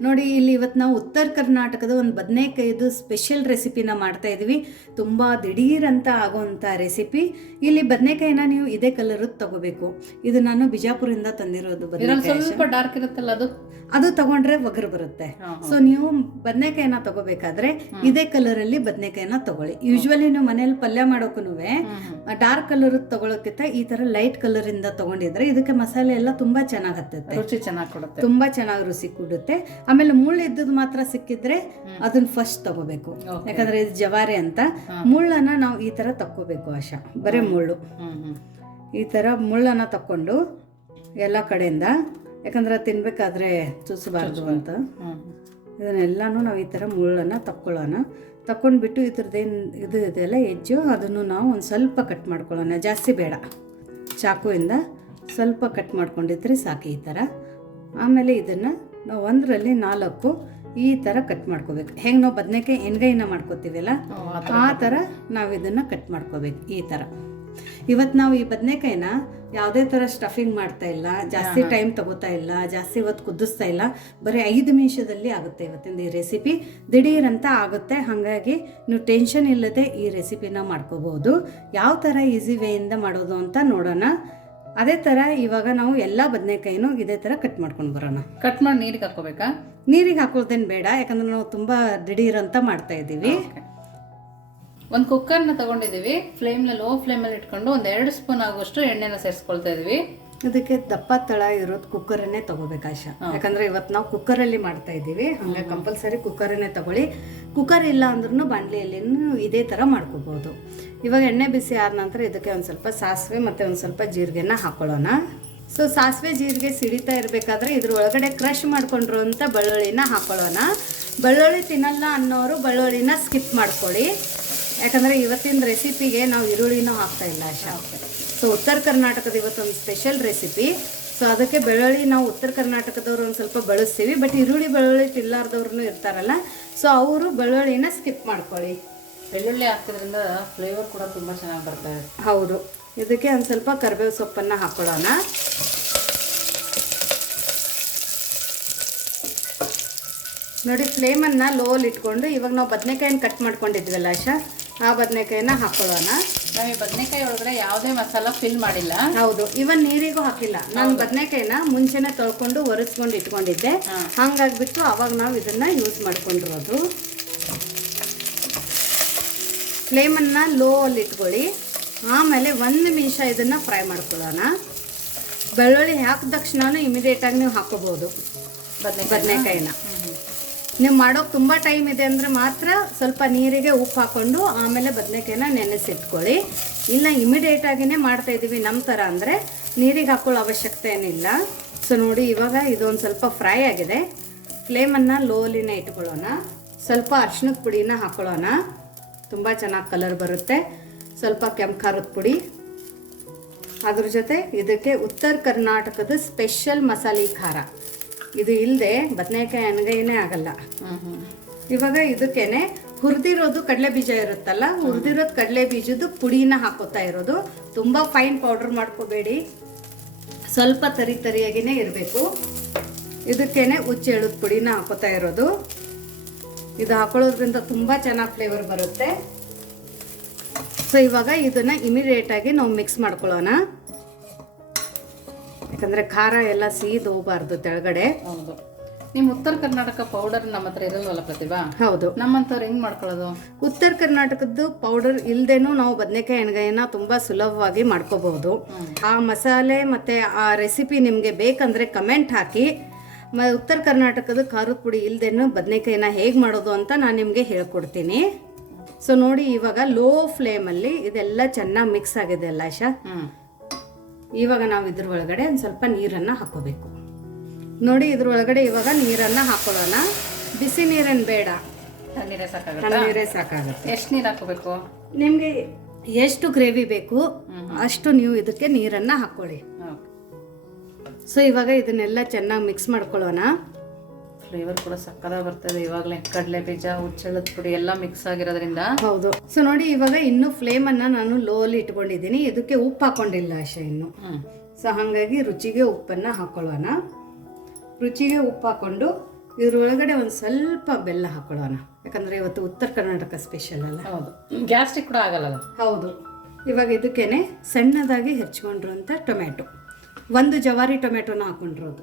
ನೋಡಿ ಇಲ್ಲಿ ಇವತ್ತು ನಾವು ಉತ್ತರ ಕರ್ನಾಟಕದ ಒಂದು ಬದನೆಕಾಯಿದು ಸ್ಪೆಷಲ್ ರೆಸಿಪಿನ ಮಾಡ್ತಾ ಇದೀವಿ. ತುಂಬ ದಿಢೀರ್ ಅಂತ ಆಗೋವಂಥ ರೆಸಿಪಿ ಇಲ್ಲಿ ಬದನೆಕಾಯಿನ ನೀವು ಇದೇ ಕಲರ್ ತಗೋಬೇಕು. ಇದು ನಾನು ಬಿಜಾಪುರಿಂದ ತಂದಿರೋದು ಸ್ವಲ್ಪ ಡಾರ್ಕ್ ಇರುತ್ತಲ್ಲ ಅದು? ಅದು ತಗೊಂಡ್ರೆ ಒಗರು ಬರುತ್ತೆ. ಸೊ ನೀವು ಬದನೆಕಾಯಿನ ತಗೋಬೇಕಾದ್ರೆ ಇದೇ ಕಲರ್ ಅಲ್ಲಿ ಬದನೆಕಾಯಿನ ತಗೊಳ್ಳಿ. ಯೂಶ್ವಲಿ ನೀವು ಮನೇಲಿ ಪಲ್ಯ ಮಾಡೋಕ್ಕೂ ಡಾರ್ಕ್ ಕಲರ್ ತಗೊಳಕ್ಕಿಂತ ಈ ತರ ಲೈಟ್ ಕಲರಿಂದ ತಗೊಂಡಿದ್ರೆ ಇದಕ್ಕೆ ಮಸಾಲೆ ಎಲ್ಲ ತುಂಬಾ ಚೆನ್ನಾಗಿ ಹತ್ತುತ್ತೆ. ರುಚಿ ಚೆನ್ನಾಗಿ ಕೊಡುತ್ತೆ. ತುಂಬಾ ಚೆನ್ನಾಗಿ ರುಚಿ ಕೊಡುತ್ತೆ. ಆಮೇಲೆ ಮುಳ್ಳು ಇದ್ದದ್ದು ಮಾತ್ರ ಸಿಕ್ಕಿದ್ರೆ ಅದನ್ನ ಫಸ್ಟ್ ತಗೋಬೇಕು. ಯಾಕಂದ್ರೆ ಇದು ಜವಾರಿ ಅಂತ. ಮುಳ್ಳನ್ನ ನಾವು ಈ ತರ ತಕ್ಕೋಬೇಕು ಆಶಾ. ಬರೀ ಮುಳ್ಳು. ಈ ತರ ಮುಳ್ಳನ್ನ ತಕ್ಕೊಂಡು ಎಲ್ಲ ಕಡೆಯಿಂದ ಯಾಕಂದ್ರೆ ತಿನ್ಬೇಕಾದ್ರೆ ಚೂಸಬಾರ್ದು ಅಂತ. ಇದನ್ನೆಲ್ಲಾನು ನಾವು ಈ ಥರ ಮುಳ್ಳನ್ನು ತಕ್ಕೊಳ್ಳೋಣ. ತಕ್ಕೊಂಡ್ಬಿಟ್ಟು ಇದ್ರದ್ದೇನು ಇದು ಇದೆಲ್ಲ ಹೆಜ್ಜು ಅದನ್ನು ನಾವು ಒಂದು ಸ್ವಲ್ಪ ಕಟ್ ಮಾಡ್ಕೊಳ್ಳೋಣ. ಜಾಸ್ತಿ ಬೇಡ. ಚಾಕುವಿಂದ ಸ್ವಲ್ಪ ಕಟ್ ಮಾಡ್ಕೊಂಡಿದ್ರೆ ಸಾಕು ಈ ಥರ ಆಮೇಲೆ ಇದನ್ನು ನಾವು ಒಂದರಲ್ಲಿ ನಾಲ್ಕು ಈ ಥರ ಕಟ್ ಮಾಡ್ಕೋಬೇಕು. ಹೆಂಗೆ ನಾವು ಬದನೆಕಾಯಿ ಎಣ್ಗೈನ ಮಾಡ್ಕೋತೀವಲ್ಲ? ಆ ಥರ. ನಾವು ಇದನ್ನು ಕಟ್ ಮಾಡ್ಕೋಬೇಕು ಈ ಥರ ಇವತ್ತು ನಾವು ಈ ಬದನೆಕಾಯಿನ ಯಾವುದೇ ಥರ ಸ್ಟಫಿಂಗ್ ಮಾಡ್ತಾ ಇಲ್ಲ ಜಾಸ್ತಿ ಟೈಮ್ ತಗೋತಾ ಇಲ್ಲ ಜಾಸ್ತಿ ಇವತ್ತು ಕುದಿಸ್ತಾ ಇಲ್ಲ ಬರೀ ಐದು ನಿಮಿಷದಲ್ಲಿ ಆಗುತ್ತೆ ಇವತ್ತಿನ ಈ ರೆಸಿಪಿ ದಿಢೀರಂತ ಆಗುತ್ತೆ ಹಾಗಾಗಿ ನೀವು ಟೆನ್ಷನ್ ಇಲ್ಲದೆ ಈ ರೆಸಿಪಿನ ಮಾಡ್ಕೋಬೋದು ಯಾವ ಥರ ಈಸಿ ವೇಯಿಂದ ಮಾಡೋದು ಅಂತ ನೋಡೋಣ. ಅದೇ ಥರ ಇವಾಗ ನಾವು ಎಲ್ಲ ಬದನೆಕಾಯಿನೂ ಇದೇ ಥರ ಕಟ್ ಮಾಡ್ಕೊಂಡು ಬರೋಣ. ಕಟ್ ಮಾಡಿ ನೀರಿಗೆ ಹಾಕೋಬೇಕಾ ನೀರಿಗೆ ಹಾಕೋದೇನು ಬೇಡ ಯಾಕಂದ್ರೆ ನಾವು ತುಂಬ ದಿಢೀರ್ ಅಂತ ಮಾಡ್ತಾ ಇದ್ದೀವಿ. ಒಂದು ಕುಕ್ಕರ್ನ ತಗೊಂಡಿದ್ದೀವಿ ಫ್ಲೇಮ್ ಲೋ ಫ್ಲೇಮಲ್ಲಿ ಇಟ್ಕೊಂಡು ಒಂದು ಎರಡು ಸ್ಪೂನ್ ಆಗುವಷ್ಟು ಎಣ್ಣೆನ ಸೇರಿಸ್ಕೊಳ್ತಾ ಇದೀವಿ ಇದಕ್ಕೆ ದಪ್ಪ ತಳ ಇರೋದು ಕುಕ್ಕರನ್ನೇ ತಗೋಬೇಕು ಆಶಾ. ಯಾಕಂದ್ರೆ ಇವತ್ತು ನಾವು ಕುಕ್ಕರಲ್ಲಿ ಮಾಡ್ತಾ ಇದ್ದೀವಿ. ಹಂಗೆ ಕಂಪಲ್ಸರಿ ಕುಕ್ಕರನ್ನೇ ತಗೊಳ್ಳಿ. ಕುಕ್ಕರ್ ಇಲ್ಲ ಅಂದ್ರೂ ಬಾಣಲಿಯಲ್ಲಿ ಇದೇ ಥರ ಮಾಡ್ಕೋಬಹುದು ಇವಾಗ ಎಣ್ಣೆ ಬಿಸಿ ಆದ ನಂತರ ಇದಕ್ಕೆ ಒಂದು ಸ್ವಲ್ಪ ಸಾಸಿವೆ ಮತ್ತು ಒಂದು ಸ್ವಲ್ಪ ಜೀರಿಗೆನ ಹಾಕೊಳ್ಳೋಣ. ಸೊ ಸಾಸಿವೆ ಜೀರಿಗೆ ಸಿಡಿತಾ ಇರಬೇಕಾದ್ರೆ ಇದ್ರ ಒಳಗಡೆ ಕ್ರಷ್ ಮಾಡ್ಕೊಂಡಿರುವಂಥ ಬೆಳ್ಳುಳ್ಳಿನ ಹಾಕೊಳ್ಳೋಣ. ಬೆಳ್ಳುಳ್ಳಿ ತಿನ್ನಲ್ಲ ಅನ್ನೋರು ಬೆಳ್ಳುಳ್ಳಿನ ಸ್ಕಿಪ್ ಮಾಡ್ಕೊಳ್ಳಿ. ಯಾಕಂದರೆ ಇವತ್ತಿನ ರೆಸಿಪಿಗೆ ನಾವು ಈರುಳ್ಳಿನೂ ಹಾಕ್ತಾ ಇಲ್ಲ ಆಶಾ. ಸೊ ಉತ್ತರ ಕರ್ನಾಟಕದ ಇವತ್ತೊಂದು ಸ್ಪೆಷಲ್ ರೆಸಿಪಿ ಸೊ ಅದಕ್ಕೆ ಬೆಳ್ಳುಳ್ಳಿ ನಾವು ಉತ್ತರ ಕರ್ನಾಟಕದವ್ರು ಒಂದು ಸ್ವಲ್ಪ ಬಳಸ್ತೀವಿ. ಬಟ್ ಈರುಳ್ಳಿ ಬೆಳ್ಳುಳ್ಳಿ ತಿಲ್ಲಾರ್ದವ್ರು ಇರ್ತಾರಲ್ಲ. ಸೊ ಅವರು ಬೆಳ್ಳುಳ್ಳಿನ ಸ್ಕಿಪ್ ಮಾಡ್ಕೊಳ್ಳಿ. ಬೆಳ್ಳುಳ್ಳಿ ಹಾಕೋದ್ರಿಂದ ಫ್ಲೇವರ್ ಕೂಡ ತುಂಬ ಚೆನ್ನಾಗಿ ಬರ್ತದೆ ಹೌದು. ಇದಕ್ಕೆ ಒಂದು ಸ್ವಲ್ಪ ಕರಿಬೇವು ಸೊಪ್ಪನ್ನು ಹಾಕೊಳ್ಳೋಣ. ನೋಡಿ ಫ್ಲೇಮನ್ನು ಲೋಲ್ ಇಟ್ಕೊಂಡು ಇವಾಗ ನಾವು ಬದನೆಕಾಯಿನ ಕಟ್ ಮಾಡ್ಕೊಂಡಿದ್ವಲ್ಲ ಆಶಾ ಆ ಬದನೆಕಾಯಿನ ಹಾಕೊಳ್ಳೋಣ. ನಾವು ಈ ಬದನೆಕಾಯಿ ಒಳಗಡೆ ಯಾವುದೇ ಮಸಾಲ ಫಿಲ್ ಮಾಡಿಲ್ಲ. ಹೌದು. ಇವನ್ ನೀರಿಗೂ ಹಾಕಿಲ್ಲ. ನಾನು ಬದನೆಕಾಯಿನ ಮುಂಚೆನೆ ತೊಳ್ಕೊಂಡು ಒರೆಸ್ಕೊಂಡು ಇಟ್ಕೊಂಡಿದ್ದೆ. ಹಂಗಾಗ್ಬಿಟ್ಟು ಅವಾಗ ನಾವು ಇದನ್ನ ಯೂಸ್ ಮಾಡ್ಕೊಂಡಿರೋದು. ಫ್ಲೇಮನ್ನು ಲೋ ಅಲ್ಲಿ ಇಟ್ಕೊಳ್ಳಿ. ಆಮೇಲೆ ಒಂದು ನಿಮಿಷ ಇದನ್ನು ಫ್ರೈ ಮಾಡ್ಕೊಳ್ಳೋಣ. ಬೆಳ್ಳುಳ್ಳಿ ಹಾಕಿದ ತಕ್ಷಣ ಇಮಿಡಿಯೇಟಾಗಿ ನೀವು ಹಾಕೋಬೋದು. ಬದನೆ ಬದನೆಕಾಯಿನ. ನೀವು ಮಾಡೋಕೆ ತುಂಬ ಟೈಮ್ ಇದೆ ಅಂದರೆ ಮಾತ್ರ ಸ್ವಲ್ಪ ನೀರಿಗೆ ಉಪ್ಪು ಹಾಕ್ಕೊಂಡು ಆಮೇಲೆ ಬದನೆಕಾಯಿನ ನೆನೆಸಿಟ್ಕೊಳ್ಳಿ. ಇಲ್ಲ ಇಮಿಡಿಯೇಟ್ ಆಗಿನೇ ಮಾಡ್ತಾ ಇದ್ದೀವಿ ನಮ್ಮ ಥರ ಅಂದರೆ ನೀರಿಗೆ ಹಾಕ್ಕೊಳ್ಳೋ ಅವಶ್ಯಕತೆ ಏನಿಲ್ಲ. ಸೊ ನೋಡಿ ಇವಾಗ ಇದೊಂದು ಸ್ವಲ್ಪ ಫ್ರೈ ಆಗಿದೆ. ಫ್ಲೇಮನ್ನು ಲೋಲಿನೇ ಇಟ್ಕೊಳ್ಳೋಣ. ಸ್ವಲ್ಪ ಅರ್ಶಿನದ ಪುಡಿನ ಹಾಕೊಳ್ಳೋಣ. ತುಂಬ ಚೆನ್ನಾಗಿ ಕಲರ್ ಬರುತ್ತೆ. ಸ್ವಲ್ಪ ಕೆಂಪು ಖಾರದ ಪುಡಿ. ಅದ್ರ ಜೊತೆ ಇದಕ್ಕೆ ಉತ್ತರ ಕರ್ನಾಟಕದ ಸ್ಪೆಷಲ್ ಮಸಾಲೆ ಖಾರ. ಇದು ಇಲ್ಲದೆ ಬದನೆಕಾಯಿ ಅನಗೈನೇ ಆಗಲ್ಲ. ಇವಾಗ ಇದಕ್ಕೇನೆ ಹುರಿದಿರೋದು ಕಡಲೆ ಬೀಜ ಇರುತ್ತಲ್ಲ, ಹುರಿದಿರೋದು ಕಡಲೆ ಬೀಜದ ಪುಡಿನ ಹಾಕೋತಾ ಇರೋದು. ತುಂಬ ಫೈನ್ ಪೌಡರ್ ಮಾಡ್ಕೋಬೇಡಿ. ಸ್ವಲ್ಪ ತರಿ ತರಿಯಾಗಿನೇ ಇರಬೇಕು. ಇದಕ್ಕೇನೆ ಉಚ್ಚೆಳದ ಪುಡಿನ ಹಾಕೋತಾ ಇರೋದು. ಇದು ಹಾಕೊಳ್ಳೋದ್ರಿಂದ ತುಂಬ ಚೆನ್ನಾಗಿ ಫ್ಲೇವರ್ ಬರುತ್ತೆ. ಸೊ ಇವಾಗ ಇದನ್ನ ಇಮಿಡಿಯೇಟ್ ಆಗಿ ನಾವು ಮಿಕ್ಸ್ ಮಾಡ್ಕೊಳ್ಳೋಣ. ಯಾಕಂದ್ರೆ ಖಾರ ಎಲ್ಲ ಸೀದ್ ಹೋಗಬಾರ್ದು ತೆಳಗಡೆ. ಹೌದು. ನಿಮ್ಮ ಉತ್ತರ ಕರ್ನಾಟಕ ಪೌಡರ್ ನಮ್ಮ ಹತ್ರ ಇರಲ್ವಲ್ಲ ಪ್ರತಿಭಾ? ಹೌದು. ನಮ್ಮಂಥವ್ರು ಹೆಂಗ್ ಮಾಡ್ಕೊಳ್ಳೋದು? ಉತ್ತರ ಕರ್ನಾಟಕದ್ದು ಪೌಡರ್ ಇಲ್ಲದೇನೂ ನಾವು ಬದನೆಕಾಯಿ ಎಣ್ಗಾಯಿನ ತುಂಬ ಸುಲಭವಾಗಿ ಮಾಡ್ಕೋಬಹುದು. ಆ ಮಸಾಲೆ ಮತ್ತು ಆ ರೆಸಿಪಿ ನಿಮಗೆ ಬೇಕಂದರೆ ಕಮೆಂಟ್ ಹಾಕಿ. ಮ ಉತ್ತರ ಕರ್ನಾಟಕದ ಖಾರದ ಪುಡಿ ಇಲ್ದೇನು ಬದನೆಕಾಯಿನ ಹೇಗೆ ಮಾಡೋದು ಅಂತ ನಾನು ನಿಮಗೆ ಹೇಳ್ಕೊಡ್ತೀನಿ. ಸೊ ನೋಡಿ ಇವಾಗ ಲೋ ಫ್ಲೇಮಲ್ಲಿ ಇದೆಲ್ಲ ಚೆನ್ನಾಗಿ ಮಿಕ್ಸ್ ಆಗಿದೆ ಅಲ್ಲ ಆಶಾ? ಇವಾಗ ನಾವು ಇದ್ರ ಒಳಗಡೆ ಒಂದು ಸ್ವಲ್ಪ ನೀರನ್ನು ಹಾಕೋಬೇಕು. ನೋಡಿ ಇದ್ರ ಒಳಗಡೆ ಇವಾಗ ನೀರನ್ನು ಹಾಕೊಳ್ಳೋಣ. ಬಿಸಿ ನೀರೇನು ಬೇಡ. ನೀರೇ ಸಾಕಾಗತ್ತಾ? ಎಷ್ಟು ನೀರು ಹಾಕೋಬೇಕು ನಿಮಗೆ ಎಷ್ಟು ಗ್ರೇವಿ ಬೇಕು ಅಷ್ಟು ನೀವು ಇದಕ್ಕೆ ನೀರನ್ನು ಹಾಕ್ಕೊಳ್ಳಿ ಸೊ ಇವಾಗ ಇದನ್ನೆಲ್ಲ ಚೆನ್ನಾಗಿ ಮಿಕ್ಸ್ ಮಾಡ್ಕೊಳ್ಳೋಣ. ಫ್ಲೇವರ್ ಕೂಡ ಸಕ್ಕದಾಗ ಬರ್ತದೆ ಇವಾಗಲೇ. ಕಡಲೆ ಬೀಜ ಹುಚ್ಚಳದ ಪುಡಿ ಎಲ್ಲ ಮಿಕ್ಸ್ ಆಗಿರೋದ್ರಿಂದ. ಹೌದು. ಸೊ ನೋಡಿ ಇವಾಗ ಇನ್ನು ಫ್ಲೇಮನ್ನು ನಾನು ಲೋಲಿ ಇಟ್ಕೊಂಡಿದ್ದೀನಿ. ಇದಕ್ಕೆ ಉಪ್ಪು ಹಾಕೊಂಡಿಲ್ಲ ಆಶೆ ಇನ್ನು. ಸೊ ಹಾಗಾಗಿ ರುಚಿಗೆ ಉಪ್ಪನ್ನು ಹಾಕೊಳ್ಳೋಣ. ರುಚಿಗೆ ಉಪ್ಪು ಹಾಕ್ಕೊಂಡು ಇದ್ರೊಳಗಡೆ ಒಂದು ಸ್ವಲ್ಪ ಬೆಲ್ಲ ಹಾಕೊಳ್ಳೋಣ. ಯಾಕಂದರೆ ಇವತ್ತು ಉತ್ತರ ಕರ್ನಾಟಕ ಸ್ಪೆಷಲ್ ಅಲ್ಲ. ಹೌದು. ಗ್ಯಾಸ್ಟ್ರಿಕ್ ಕೂಡ ಆಗಲ್ಲ ಹೌದು. ಇವಾಗ ಇದಕ್ಕೇನೆ ಸಣ್ಣದಾಗಿ ಹೆಚ್ಕೊಂಡಿರುವಂಥ ಟೊಮೆಟೊ ಒಂದು ಜವಾರಿ ಟೊಮೆಟೊನ ಹಾಕೊಂಡಿರೋದು.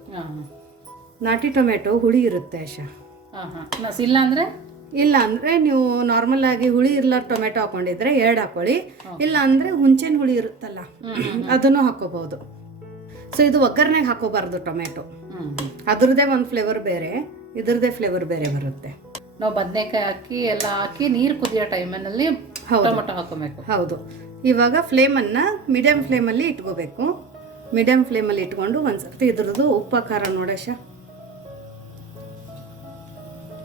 ನಾಟಿ ಟೊಮೆಟೊ ಹುಳಿ ಇರುತ್ತೆ ಹಾಂ ಇಲ್ಲ ಅಂದರೆ? ಇಲ್ಲ ಅಂದರೆ ನೀವು ನಾರ್ಮಲ್ ಆಗಿ ಹುಳಿ ಇರ್ಲಾರ ಟೊಮೆಟೊ ಹಾಕೊಂಡಿದ್ರೆ ಎರಡು ಹಾಕೊಳ್ಳಿ. ಇಲ್ಲ ಅಂದ್ರೆ ಹುಂಚಿನ ಹುಳಿ ಇರುತ್ತಲ್ಲ ಅದನ್ನು ಹಾಕೋಬಹುದು. ಸೊ ಇದು ಒಗ್ಗರಣೆಗೆ ಹಾಕೋಬಾರ್ದು ಟೊಮೆಟೊ. ಅದ್ರದ್ದೇ ಒಂದು ಫ್ಲೇವರ್ ಬೇರೆ ಇದ್ರದ್ದೇ ಫ್ಲೇವರ್ ಬೇರೆ ಬರುತ್ತೆ. ನಾವು ಬದನೆಕಾಯಿ ಹಾಕಿ ಎಲ್ಲ ಹಾಕಿ ನೀರು ಕುದಿಯೋ ಟೈಮಿನಲ್ಲಿ ಹೌದು. ಟೊಮೆಟೊ ಹಾಕೋಬೇಕು. ಹೌದು. ಇವಾಗ ಫ್ಲೇಮನ್ನು ಮೀಡಿಯಮ್ ಫ್ಲೇಮಲ್ಲಿ ಇಟ್ಕೋಬೇಕು. ಮೀಡಿಯಮ್ ಫ್ಲೇಮಲ್ಲಿ ಇಟ್ಕೊಂಡು ಒಂದು ಸರ್ತಿ ಇದ್ರದ್ದು ಉಪ್ಪು ಖಾರ ನೋಡಶ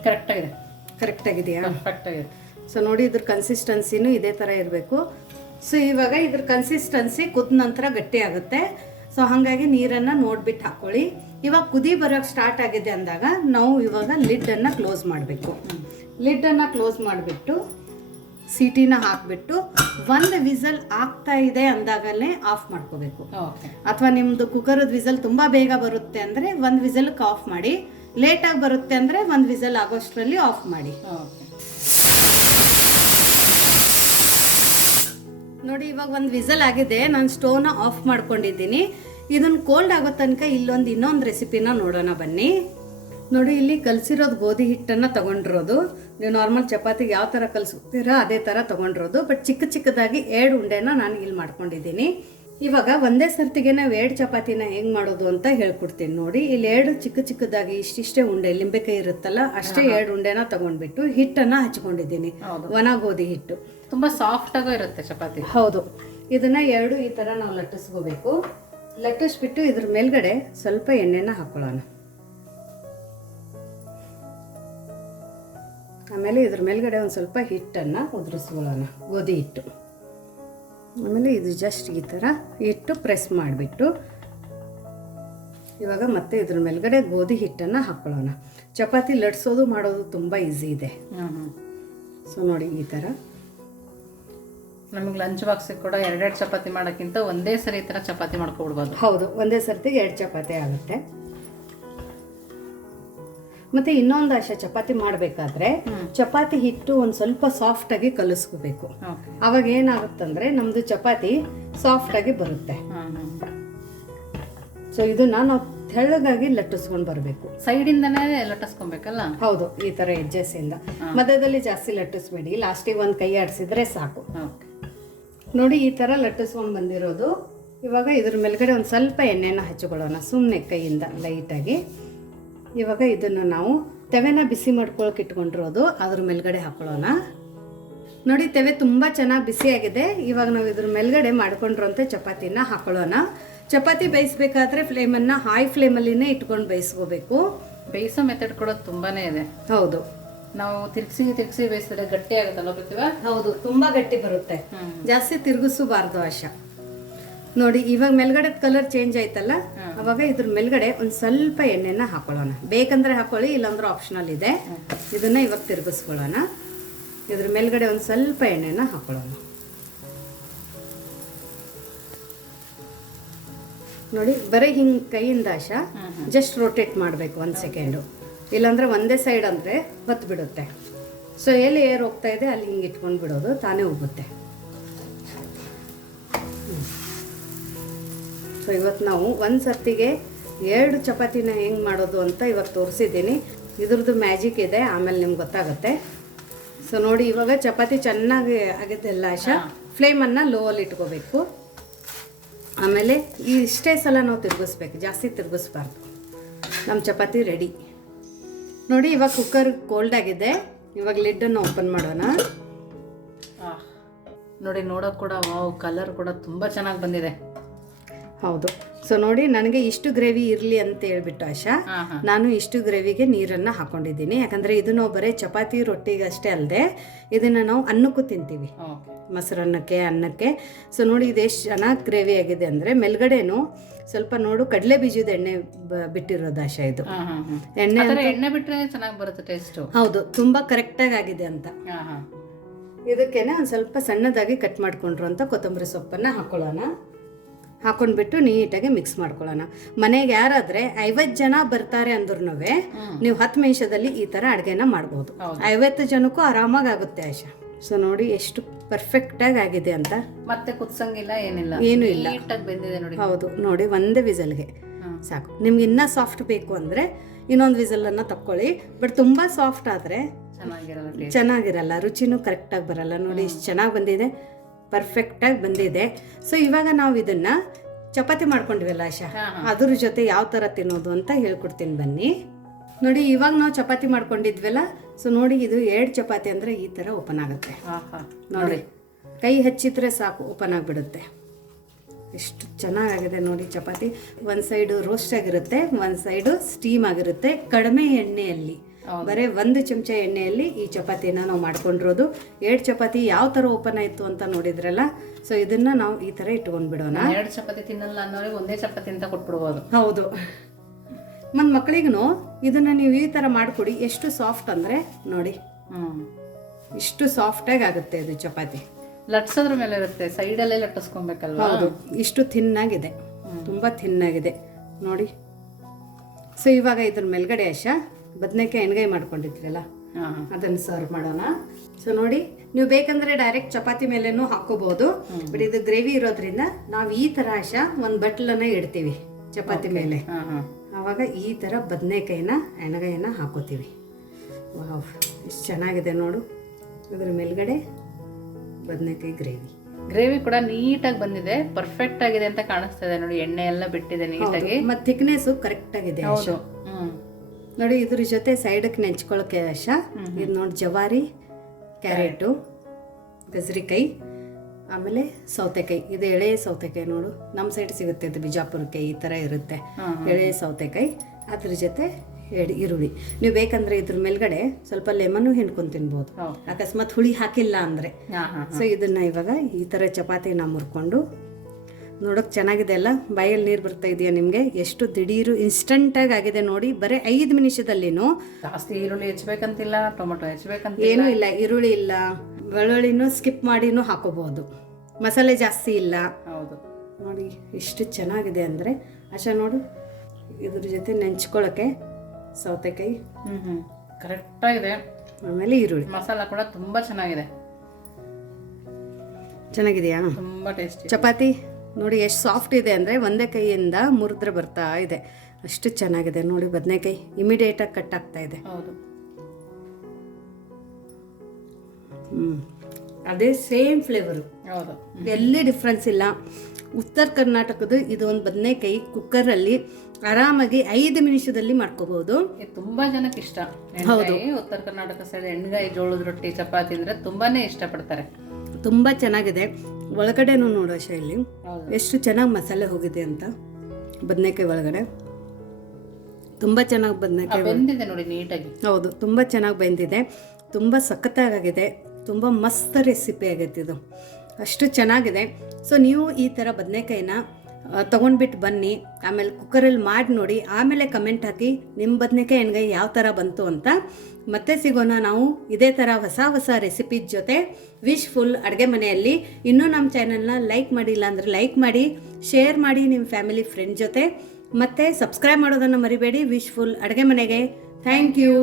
ಕರೆಕ್ಟಾಗಿದೆ. ಕರೆಕ್ಟಾಗಿದೆಯಾ? ಕರೆಕ್ಟಾಗಿದೆ. ಸೊ ನೋಡಿ ಇದ್ರ ಕನ್ಸಿಸ್ಟೆನ್ಸಿನೂ ಇದೇ ಥರ ಇರಬೇಕು. ಸೊ ಇವಾಗ ಇದ್ರ ಕನ್ಸಿಸ್ಟೆನ್ಸಿ ಕುದ ನಂತರ ಗಟ್ಟಿ ಆಗುತ್ತೆ. ಸೊ ಹಾಗಾಗಿ ನೀರನ್ನು ನೋಡ್ಬಿಟ್ಟು ಹಾಕ್ಕೊಳ್ಳಿ ಇವಾಗ ಕುದಿ ಬರೋಕ್ಕೆ ಸ್ಟಾರ್ಟ್ ಆಗಿದೆ ಅಂದಾಗ ನಾವು ಇವಾಗ ಲಿಡ್ಡನ್ನು ಕ್ಲೋಸ್ ಮಾಡಬೇಕು. ಲಿಡ್ಡನ್ನು ಕ್ಲೋಸ್ ಮಾಡಿಬಿಟ್ಟು ಸೀಟಿನ ಹಾಕ್ಬಿಟ್ಟು ಒಂದು ವಿಸಲ್ ಆಗ್ತಾ ಇದೆ ಅಂದಾಗಲೇ ಆಫ್ ಮಾಡ್ಕೋಬೇಕು. ಅಥವಾ ನಿಮ್ಮದು ಕುಕ್ಕರದ ವಿಸಲ್ ತುಂಬ ಬೇಗ ಬರುತ್ತೆ ಅಂದರೆ ಒಂದು ವಿಸಲ್ಗೆ ಆಫ್ ಮಾಡಿ. ಲೇಟಾಗಿ ಬರುತ್ತೆ ಅಂದರೆ ಒಂದು ವಿಸಲ್ ಆಗೋಷ್ಟರಲ್ಲಿ ಆಫ್ ಮಾಡಿ. ನೋಡಿ ಇವಾಗ ಒಂದು ವಿಸಲ್ ಆಗಿದೆ. ನಾನು ಸ್ಟೋವ್ನ ಆಫ್ ಮಾಡ್ಕೊಂಡಿದ್ದೀನಿ. ಇದನ್ನು ಕೋಲ್ಡ್ ಆಗೋ ತನಕ ಇಲ್ಲೊಂದು ಇನ್ನೊಂದು ರೆಸಿಪಿನ ನೋಡೋಣ ಬನ್ನಿ. ನೋಡಿ ಇಲ್ಲಿ ಕಲಸಿರೋದು ಗೋಧಿ ಹಿಟ್ಟನ್ನು ತಗೊಂಡಿರೋದು. ನೀವು ನಾರ್ಮಲ್ ಚಪಾತಿಗೆ ಯಾವ ಥರ ಕಲಿಸ್ತೀರಾ ಅದೇ ಥರ ತಗೊಂಡಿರೋದು. ಬಟ್ ಚಿಕ್ಕ ಚಿಕ್ಕದಾಗಿ ಎರಡು ಉಂಡೆನ ನಾನು ಇಲ್ಲಿ ಮಾಡ್ಕೊಂಡಿದ್ದೀನಿ. ಇವಾಗ ಒಂದೇ ಸರ್ತಿಗೆ ನಾವು ಎರಡು ಚಪಾತಿನ ಹೆಂಗೆ ಮಾಡೋದು ಅಂತ ಹೇಳ್ಕೊಡ್ತೀನಿ ನೋಡಿ. ಇಲ್ಲಿ ಎರಡು ಚಿಕ್ಕ ಚಿಕ್ಕದಾಗಿ ಇಷ್ಟಿಷ್ಟೇ ಉಂಡೆ ಲಿಂಬೆಕಾಯಿ ಇರುತ್ತಲ್ಲ ಅಷ್ಟೇ ಎರಡು ಉಂಡೆನ ತಗೊಂಡ್ಬಿಟ್ಟು ಹಿಟ್ಟನ್ನು ಹಚ್ಕೊಂಡಿದ್ದೀನಿ. ಒಣ ಗೋಧಿ ಹಿಟ್ಟು. ತುಂಬ ಸಾಫ್ಟಾಗೂ ಇರುತ್ತೆ ಚಪಾತಿ. ಹೌದು. ಇದನ್ನ ಎರಡು ಈ ತರ ನಾವು ಲಟ್ಟಿಸ್ಕೋಬೇಕು. ಲಟ್ಟಿಸ್ಬಿಟ್ಟು ಇದ್ರ ಮೇಲ್ಗಡೆ ಸ್ವಲ್ಪ ಎಣ್ಣೆನ ಹಾಕೊಳ್ಳೋಣ. ಆಮೇಲೆ ಇದ್ರ ಮೇಲ್ಗಡೆ ಒಂದು ಸ್ವಲ್ಪ ಹಿಟ್ಟನ್ನು ಉದುರಿಸ್ಕೊಳ್ಳೋಣ. ಗೋಧಿ ಹಿಟ್ಟು. ಆಮೇಲೆ ಇದು ಜಸ್ಟ್ ಈ ಥರ ಹಿಟ್ಟು ಪ್ರೆಸ್ ಮಾಡಿಬಿಟ್ಟು ಇವಾಗ ಮತ್ತೆ ಇದ್ರ ಮೇಲ್ಗಡೆ ಗೋಧಿ ಹಿಟ್ಟನ್ನು ಹಾಕ್ಕೊಳ್ಳೋಣ ಚಪಾತಿ ಲಟ್ಸೋದು ಮಾಡೋದು ತುಂಬ ಈಸಿ ಇದೆ. ಸೊ ನೋಡಿ ಈ ಥರ ನಮಗೆ ಲಂಚ್ ಬಾಕ್ಸಿಗೆ ಕೂಡ ಎರಡೆರಡು ಚಪಾತಿ ಮಾಡೋಕ್ಕಿಂತ ಒಂದೇ ಸರಿ ಈ ಥರ ಚಪಾತಿ ಮಾಡ್ಕೊಬಿಡ್ಬೋದು. ಹೌದು ಒಂದೇ ಸರ್ತಿಗೆ ಎರಡು ಚಪಾತಿ ಆಗುತ್ತೆ. ಮತ್ತೆ ಇನ್ನೊಂದು ಆಶೆ ಚಪಾತಿ ಮಾಡಬೇಕಾದ್ರೆ ಚಪಾತಿ ಹಿಟ್ಟು ಒಂದು ಸ್ವಲ್ಪ ಸಾಫ್ಟ್ ಆಗಿ ಕಲಿಸ್ಕೋಬೇಕು. ಅವಾಗ ಏನಾಗುತ್ತಂದ್ರೆ ನಮ್ದು ಚಪಾತಿ ಸಾಫ್ಟ್ ಆಗಿ ಬರುತ್ತೆ. ಸೊ ಇದನ್ನ ನಾವು ತೆಳ್ಳಗಾಗಿ ಲಟ್ಟಿಸ್ಕೊಂಡು ಬರಬೇಕು. ಸೈಡಿಂದನೇ ಲಟ್ಟಿಸ್ಕೊಬೇಕಲ್ಲ? ಹೌದು ಈ ತರ edges ಇಂದ. ಮಧ್ಯದಲ್ಲಿ ಜಾಸ್ತಿ ಲಟ್ಟಿಸ್ಬೇಡಿ ಲಾಸ್ಟಿಗೆ ಒಂದು ಕೈ ಆಡಿಸಿದ್ರೆ ಸಾಕು. ನೋಡಿ ಈ ಥರ ಲಟ್ಟಿಸ್ಕೊಂಡು ಬಂದಿರೋದು. ಇವಾಗ ಇದ್ರ ಮೇಲ್ಗಡೆ ಒಂದು ಸ್ವಲ್ಪ ಎಣ್ಣೆನ ಹಚ್ಕೊಳ್ಳೋಣ ಸುಮ್ಮನೆ ಕೈಯಿಂದ ಲೈಟಾಗಿ ಇವಾಗ ಇದನ್ನು ನಾವು ತೆವೆನ ಬಿಸಿ ಮಾಡ್ಕೊಳಕ್ಕೆ ಇಟ್ಕೊಂಡಿರೋದು ಅದ್ರ ಮೇಲ್ಗಡೆ ಹಾಕೊಳ್ಳೋಣ. ನೋಡಿ ತೆವೆ ತುಂಬ ಚೆನ್ನಾಗಿ ಬಿಸಿಯಾಗಿದೆ ಇವಾಗ ನಾವು ಇದ್ರ ಮೇಲ್ಗಡೆ ಮಾಡ್ಕೊಂಡಿರೋಂಥ ಚಪಾತಿನ ಹಾಕೊಳ್ಳೋಣ. ಚಪಾತಿ ಬೇಯಿಸ್ಬೇಕಾದ್ರೆ ಫ್ಲೇಮನ್ನು ಹೈ ಫ್ಲೇಮಲ್ಲಿನೇ ಇಟ್ಕೊಂಡು ಬೇಯಿಸ್ಕೋಬೇಕು. ಬೇಯಿಸೋ ಮೆಥಡ್ ಕೂಡ ತುಂಬಾನೇ ಇದೆ. ಹೌದು. ನಾವು ತಿರ್ಗಿಸಿ ತಿರ್ಗಿಸಿ ಬೇಯಿಸಿದ್ರೆ ಗಟ್ಟಿ ಆಗುತ್ತಲ್ಲ ಹೌದು ತುಂಬ ಗಟ್ಟಿ ಬರುತ್ತೆ. ಜಾಸ್ತಿ ತಿರುಗಿಸಬಾರ್ದು ಆಶಾ. ನೋಡಿ ಇವಾಗ ಮೇಲ್ಗಡೆ ಕಲರ್ ಚೇಂಜ್ ಆಯ್ತಲ್ಲ? ಅವಾಗ ಇದ್ರ ಮೇಲ್ಗಡೆ ಒಂದ್ ಸ್ವಲ್ಪ ಎಣ್ಣೆನ ಹಾಕೊಳ್ಳೋಣ. ಬೇಕಂದ್ರೆ ಹಾಕೊಳ್ಳಿ ಇಲ್ಲಾಂದ್ರೆ ಆಪ್ಷನಲ್ ಇದೆ. ಇದನ್ನ ಇವಾಗ ತಿರುಗಿಸ್ಕೊಳ್ಳೋಣ. ಇದ್ರ ಮೇಲ್ಗಡೆ ಒಂದ್ ಸ್ವಲ್ಪ ಎಣ್ಣೆನ ಹಾಕೊಳ್ಳೋಣ. ನೋಡಿ ಬರೀ ಹಿಂಗ್ ಕೈಯಿಂದ ಆಶ ಜಸ್ಟ್ ರೊಟೇಟ್ ಮಾಡಬೇಕು ಒಂದ್ ಸೆಕೆಂಡು ಇಲ್ಲಾಂದ್ರೆ ಒಂದೇ ಸೈಡ್ ಅಂದ್ರೆ ಹೊತ್ತು ಬಿಡುತ್ತೆ. ಸೊ ಎಲ್ಲಿ ಏರ್ ಹೋಗ್ತಾ ಇದೆ ಅಲ್ಲಿ ಹಿಂಗೆ ಇಟ್ಕೊಂಡು ಬಿಡೋದು ತಾನೇ ಹೋಗುತ್ತೆ. ಸೊ ಇವತ್ತು ನಾವು ಒಂದು ಸರ್ತಿಗೆ ಎರಡು ಚಪಾತಿನ ಹೆಂಗೆ ಮಾಡೋದು ಅಂತ ಇವಾಗ ತೋರಿಸಿದ್ದೀನಿ. ಇದ್ರದ್ದು ಮ್ಯಾಜಿಕ್ ಇದೆ ಆಮೇಲೆ ನಿಮ್ಗೆ ಗೊತ್ತಾಗುತ್ತೆ. ಸೊ ನೋಡಿ ಇವಾಗ ಚಪಾತಿ ಚೆನ್ನಾಗಿ ಆಗಿದೆ ಎಲ್ಲ ಆಶಾ? ಫ್ಲೇಮನ್ನು ಲೋ ಅಲ್ಲಿ ಇಟ್ಕೋಬೇಕು. ಆಮೇಲೆ ಇಷ್ಟೇ ಸಲ ನಾವು ತಿರುಗಿಸ್ಬೇಕು ಜಾಸ್ತಿ ತಿರುಗಿಸ್ಬಾರ್ದು. ನಮ್ಮ ಚಪಾತಿ ರೆಡಿ. ನೋಡಿ ಇವಾಗ ಕುಕ್ಕರ್ ಕೋಲ್ಡ್ ಆಗಿದೆ. ಇವಾಗ ಲಿಡ್ಡನ್ನು ಓಪನ್ ಮಾಡೋಣ. ನೋಡಿ ನೋಡೋಕೆ ಕೂಡ ವಾವ್ ಕಲರ್ ಕೂಡ ತುಂಬ ಚೆನ್ನಾಗಿ ಬಂದಿದೆ. ಹೌದು. ಸೊ ನೋಡಿ ನನಗೆ ಇಷ್ಟು ಗ್ರೇವಿ ಇರಲಿ ಅಂತ ಹೇಳ್ಬಿಟ್ಟು ಆಶಾ ನಾನು ಇಷ್ಟು ಗ್ರೇವಿಗೆ ನೀರನ್ನು ಹಾಕೊಂಡಿದ್ದೀನಿ. ಯಾಕಂದರೆ ಇದನ್ನು ನಾವು ಬರೀ ಚಪಾತಿ ರೊಟ್ಟಿಗೆ ಅಷ್ಟೇ ಅಲ್ಲದೆ ಇದನ್ನು ನಾವು ಅನ್ನಕ್ಕೂ ತಿಂತೀವಿ. ಮೊಸರನ್ನಕ್ಕೆ ಅನ್ನಕ್ಕೆ. ಸೊ ನೋಡಿ ಇದು ಎಷ್ಟು ಚೆನ್ನಾಗಿ ಗ್ರೇವಿ ಆಗಿದೆ ಅಂದರೆ ಮೇಲ್ಗಡೆನು ಸ್ವಲ್ಪ ನೋಡು ಕಡಲೆ ಬೀಜದ ಎಣ್ಣೆ ಬಿಟ್ಟಿರೋದು ಆಶಾ ಇದು. ಎಣ್ಣೆ ಎಣ್ಣೆ ಬಿಟ್ಟರೆ ಚೆನ್ನಾಗಿ ಬರುತ್ತೆ ಟೇಸ್ಟು ಹೌದು ತುಂಬ ಕರೆಕ್ಟಾಗಿ ಆಗಿದೆ ಅಂತ. ಇದಕ್ಕೇನೆ ಒಂದು ಸ್ವಲ್ಪ ಸಣ್ಣದಾಗಿ ಕಟ್ ಮಾಡ್ಕೊಂಡ್ರು ಅಂತ ಕೊತ್ತಂಬರಿ ಸೊಪ್ಪನ್ನು ಹಾಕೊಳ್ಳೋಣ. ಹಾಕೊಂಡ್ಬಿಟ್ಟು ನೀಟಾಗಿ ಮಿಕ್ಸ್ ಮಾಡ್ಕೊಳ್ಳೋಣ. ಮನೆಗೆ ಯಾರಾದ್ರೆ ಐವತ್ತು ಜನ ಬರ್ತಾರೆ ಅಂದ್ರೂ ನೀವು ಹತ್ತು ನಿಮಿಷದಲ್ಲಿ ಈ ಥರ ಅಡುಗೆನ ಮಾಡ್ಬೋದು. ಐವತ್ತು ಜನಕ್ಕೂ ಆರಾಮಾಗಿ ಆಗುತ್ತೆ ಆಶಾ. ಸೊ ನೋಡಿ ಎಷ್ಟು ಪರ್ಫೆಕ್ಟ್ ಆಗಿ ಆಗಿದೆ ಅಂತ. ಮತ್ತೆ ಕುತ್ಸಂಗಿಲ್ಲ ಏನಿಲ್ಲ. ಏನು ಇಲ್ಲ. ಬೆಂದಿದೆ ನೋಡಿ. ಹೌದು. ನೋಡಿ ಒಂದೇ ವಿಸಲ್ಗೆ. ಸಾಕು. ನಿಮ್ಗೆ ಇನ್ನೂ ಸಾಫ್ಟ್ ಬೇಕು ಅಂದರೆ ಇನ್ನೊಂದು ವಿಸಲನ್ನು ತಕ್ಕೊಳ್ಳಿ ಬಟ್ ತುಂಬ ಸಾಫ್ಟ್ ಆದರೆ ಚೆನ್ನಾಗಿರಲ್ಲ ರುಚಿನೂ ಕರೆಕ್ಟಾಗಿ ಬರಲ್ಲ. ನೋಡಿ ಇಷ್ಟು ಚೆನ್ನಾಗಿ ಬಂದಿದೆ. ಪರ್ಫೆಕ್ಟಾಗಿ ಬಂದಿದೆ. ಸೊ ಇವಾಗ ನಾವು ಇದನ್ನ ಚಪಾತಿ ಮಾಡ್ಕೊಂಡಿವಲ್ಲ ಆಶಾ? ಅದ್ರ ಜೊತೆ ಯಾವ ಥರ ತಿನ್ನೋದು ಅಂತ ಹೇಳ್ಕೊಡ್ತೀನಿ ಬನ್ನಿ. ನೋಡಿ ಇವಾಗ ನಾವು ಚಪಾತಿ ಮಾಡ್ಕೊಂಡಿದ್ವಲ್ಲ? ಸೊ ನೋಡಿ ಇದು ಎರಡು ಚಪಾತಿ ಅಂದರೆ ಈ ಥರ ಓಪನ್ ಆಗುತ್ತೆ. ನೋಡಿ ಕೈ ಹಚ್ಚಿದ್ರೆ ಸಾಕು ಓಪನ್ ಆಗಿಬಿಡುತ್ತೆ. ಎಷ್ಟು ಚೆನ್ನಾಗಿದೆ ನೋಡಿ ಚಪಾತಿ. ಒಂದು ಸೈಡು ರೋಸ್ಟ್ ಆಗಿರುತ್ತೆ ಒಂದು ಸೈಡು ಸ್ಟೀಮ್ ಆಗಿರುತ್ತೆ ಕಡಿಮೆ ಎಣ್ಣೆಯಲ್ಲಿ. ಬರೀ ಒಂದು ಚಮಚ ಎಣ್ಣೆಯಲ್ಲಿ ಈ ಚಪಾತಿನ ನಾವು ಮಾಡ್ಕೊಂಡಿರೋದು. ಎರಡು ಚಪಾತಿ ಯಾವ ಥರ ಓಪನ್ ಆಯಿತು ಅಂತ ನೋಡಿದ್ರಲ್ಲ ಸೊ ಇದನ್ನ ನಾವು ಈ ಥರ ಇಟ್ಕೊಂಡ್ಬಿಡೋಣ ಎರಡು ಚಪಾತಿ ತಿನ್ನಲ್ಲ ಅನ್ನೋರಿಗೆ ಒಂದೇ ಚಪಾತಿ ಅಂತ ಕೊಟ್ಬಿಡ್ಬೋದು. ಹೌದು. ಮತ್ತು ಮಕ್ಕಳಿಗೂ ಇದನ್ನ ನೀವು ಈ ಥರ ಮಾಡಿಕೊಡಿ ಎಷ್ಟು ಸಾಫ್ಟ್ ಅಂದರೆ ನೋಡಿ. ಇಷ್ಟು ಸಾಫ್ಟಾಗಿ ಆಗುತ್ತೆ ಇದು ಚಪಾತಿ. ಲಟ್ಸೋದ್ರ ಮೇಲೆ ಇರುತ್ತೆ ಸೈಡಲ್ಲೇ ಲಟ್ಟಿಸ್ಕೊಬೇಕಲ್ವಾ ಹೌದು ಇಷ್ಟು ಥಿನ್ನಾಗಿದೆ ತುಂಬ ಥಿನ್ನಾಗಿದೆ. ನೋಡಿ. ಸೊ ಇವಾಗ ಇದ್ರ ಮೇಲ್ಗಡೆ ಅಶ ಬದನೆಕಾಯಿ ಎಣ್ಗಾಯಿ ಮಾಡ್ಕೊಂಡಿದ್ರಲ್ಲ ಅದನ್ನು ಸರ್ವ್ ಮಾಡೋಣ. ಸೊ ನೋಡಿ ನೀವು ಬೇಕಂದ್ರೆ ಡೈರೆಕ್ಟ್ ಚಪಾತಿ ಮೇಲೇನೂ ಹಾಕೋಬಹುದು ಬಟ್ ಇದು ಗ್ರೇವಿ ಇರೋದ್ರಿಂದ ನಾವು ಈ ತರ ಆಶ ಒಂದು ಬಟ್ಲನ್ನ ಇಡ್ತೀವಿ ಚಪಾತಿ ಮೇಲೆ. ಆವಾಗ ಈ ಥರ ಬದನೆಕಾಯಿನ ಎಣ್ಗಾಯಿನ ಹಾಕೋತೀವಿ. ವಾವ್ ಎಷ್ಟು ಚೆನ್ನಾಗಿದೆ ನೋಡು. ಅದ್ರ ಮೇಲ್ಗಡೆ ಬದನೆಕಾಯಿ ಗ್ರೇವಿ ಗ್ರೇವಿ ಕೂಡ ನೀಟಾಗಿ ಬಂದಿದೆ. ಪರ್ಫೆಕ್ಟ್ ಆಗಿದೆ ಅಂತ ಕಾಣಿಸ್ತಾ ಇದೆ ನೋಡಿ. ಎಣ್ಣೆ ಎಲ್ಲ ಬಿಟ್ಟಿದೆ ನೀಟಾಗಿ. ಮತ್ತೆ ಥಿಕ್ನೆಸ್ ಕರೆಕ್ಟ್ ಆಗಿದೆ ನೋಡಿ ಇದ್ರ ಜೊತೆ ಸೈಡಕ್ಕೆ ನೆಂಚ್ಕೊಳ್ಳೋಕೆ ಆಶ ಇದು ನೋಡಿ ಜವಾರಿ ಕ್ಯಾರೆಟು ಗಜರಿಕಾಯಿ ಆಮೇಲೆ ಸೌತೆಕಾಯಿ. ಇದು ಎಳೆ ಸೌತೆಕಾಯಿ ನೋಡು. ನಮ್ಮ ಸೈಡ್ ಸಿಗುತ್ತೆ ಇದು ಬಿಜಾಪುರಕ್ಕೆ ಈ ಥರ ಇರುತ್ತೆ. ಎಳೆ ಸೌತೆಕಾಯಿ ಅದ್ರ ಜೊತೆ ಎಡಿ ಈರುಳ್ಳಿ. ನೀವು ಬೇಕಂದ್ರೆ ಇದ್ರ ಮೇಲ್ಗಡೆ ಸ್ವಲ್ಪ ಲೆಮನ್ನು ಹಿಂಡ್ಕೊಂಡು ತಿನ್ಬೋದು. ಅಕಸ್ಮಾತ್ ಹುಳಿ ಹಾಕಿಲ್ಲ ಅಂದರೆ. ಸೊ ಇದನ್ನ ಇವಾಗ ಈ ಥರ ಚಪಾತಿನ ಮುರ್ಕೊಂಡು ನೋಡೋಕೆ ಚೆನ್ನಾಗಿದೆ ಅಲ್ಲ? ಬಾಯಲ್ಲಿ ನೀರು ಬರ್ತಾ ಇದೆಯಾ ನಿಮಗೆ? ಎಷ್ಟು ದಿಢೀರು ಇನ್ಸ್ಟಂಟಾಗಿ ಆಗಿದೆ ನೋಡಿ. ಬರೀ ಐದು ನಿಮಿಷದಲ್ಲಿನೂ? ಜಾಸ್ತಿ ಈರುಳ್ಳಿ ಹೆಚ್ಚಬೇಕಂತಿಲ್ಲ ಟೊಮೊಟೊ ಹೆಚ್ಚಬೇಕಂತ ಏನೂ ಇಲ್ಲ ಈರುಳ್ಳಿ ಇಲ್ಲ. ಬೆಳ್ಳುಳ್ಳಿನೂ ಸ್ಕಿಪ್ ಮಾಡಿನೂ ಹಾಕೋಬಹುದು. ಮಸಾಲೆ ಜಾಸ್ತಿ ಇಲ್ಲ. ಹೌದು. ನೋಡಿ ಎಷ್ಟು ಚೆನ್ನಾಗಿದೆ ಅಂದರೆ ಆಶಾ ನೋಡು ಇದ್ರ ಜೊತೆ ನೆಂಚ್ಕೊಳ್ಳೋಕ್ಕೆ ಸೌತೆಕಾಯಿ. ಹ್ಮ್ ಹ್ಮ್. ಕರೆಕ್ಟ್ ಆಗಿದೆ ಆಮೇಲೆ ಈರುಳ್ಳಿ. ಮಸಾಲ ಕೂಡ ತುಂಬಾ ಚೆನ್ನಾಗಿದೆ. ಚೆನ್ನಾಗಿದೆಯಾ? ತುಂಬಾ ಟೇಸ್ಟಿ ಚಪಾತಿ? ನೋಡಿ ಎಷ್ಟು ಸಾಫ್ಟ್ ಇದೆ ಅಂದರೆ ಒಂದೇ ಕೈಯಿಂದ ಮುರಿದ್ರೆ ಬರ್ತಾ ಇದೆ. ಅಷ್ಟು ಚೆನ್ನಾಗಿದೆ. ನೋಡಿ ಬದನೆಕಾಯಿ ಇಮಿಡಿಯೇಟಾಗಿ ಕಟ್ ಆಗ್ತಾ ಇದೆ. ಹ್ಞೂ ಅದೇ ಸೇಮ್ ಫ್ಲೇವರು ಹೌದು. ಎಲ್ಲಿ ಡಿಫ್ರೆನ್ಸ್ ಇಲ್ಲ. ಉತ್ತರ ಕರ್ನಾಟಕದ ಇದು ಒಂದು ಬದನೆಕಾಯಿ ಕುಕ್ಕರಲ್ಲಿ ಆರಾಮಾಗಿ ಐದು ನಿಮಿಷದಲ್ಲಿ ಮಾಡ್ಕೋಬಹುದು ತುಂಬಾ ಜನಕ್ಕೆ ಇಷ್ಟ. ಹೌದು. ಉತ್ತರ ಕರ್ನಾಟಕ ಸೈಡ್ ಎಣ್ಗಾಯಿ ಜೋಳದ ರೊಟ್ಟಿ ಚಪಾತಿ ಅಂದ್ರೆ ತುಂಬಾನೇ ಇಷ್ಟಪಡ್ತಾರೆ. ತುಂಬಾ ಚೆನ್ನಾಗಿದೆ. ಒಳಗಡೆನೂ ನೋಡೋ ಶೈಲಿ. ಎಷ್ಟು ಚೆನ್ನಾಗಿ ಮಸಾಲೆ ಹೋಗಿದೆ ಅಂತ. ಬದನೆಕಾಯಿ ಒಳಗಡೆ. ತುಂಬ ಚೆನ್ನಾಗಿ ಬದನೆಕಾಯಿ ಬೆಂದಿದೆ ನೋಡಿ ನೀಟಾಗಿ. ಹೌದು ತುಂಬ ಚೆನ್ನಾಗಿ ಬೆಂದಿದೆ. ತುಂಬ ಸಖತ್ತಾಗಿದೆ ತುಂಬ ಮಸ್ತ್ ರೆಸಿಪಿ ಆಗೈತೆ ಇದು. ಅಷ್ಟು ಚೆನ್ನಾಗಿದೆ. ಸೊ ನೀವು ಈ ಥರ ಬದನೆಕಾಯಿನ ತೊಗೊಂಡ್ಬಿಟ್ಟು ಬನ್ನಿ. ಆಮೇಲೆ ಕುಕ್ಕರಲ್ಲಿ ಮಾಡಿ ನೋಡಿ. ಆಮೇಲೆ ಕಮೆಂಟ್ ಹಾಕಿ ನಿಮ್ಮ ಬದನೆಕಾಯಿ ಎಣ್ಗಾಯಿ ಯಾವ ಥರ ಬಂತು ಅಂತ. ಮತ್ತೆ ಸಿಗೋಣ ನಾವು ಇದೇ ಥರ ಹೊಸ ಹೊಸ ರೆಸಿಪಿ ಜೊತೆ ವಿಶ್ ಫುಲ್ ಅಡುಗೆ ಮನೆಯಲ್ಲಿ. ಇನ್ನೂ ನಮ್ಮ ಚಾನಲ್ನ ಲೈಕ್ ಮಾಡಿಲ್ಲ ಅಂದರೆ ಲೈಕ್ ಮಾಡಿ ಶೇರ್ ಮಾಡಿ ನಿಮ್ಮ ಫ್ಯಾಮಿಲಿ ಫ್ರೆಂಡ್ ಜೊತೆ. ಮತ್ತು ಸಬ್ಸ್ಕ್ರೈಬ್ ಮಾಡೋದನ್ನು ಮರಿಬೇಡಿ. ವಿಶ್ ಫುಲ್ ಅಡುಗೆ ಮನೆಗೆ. Thank you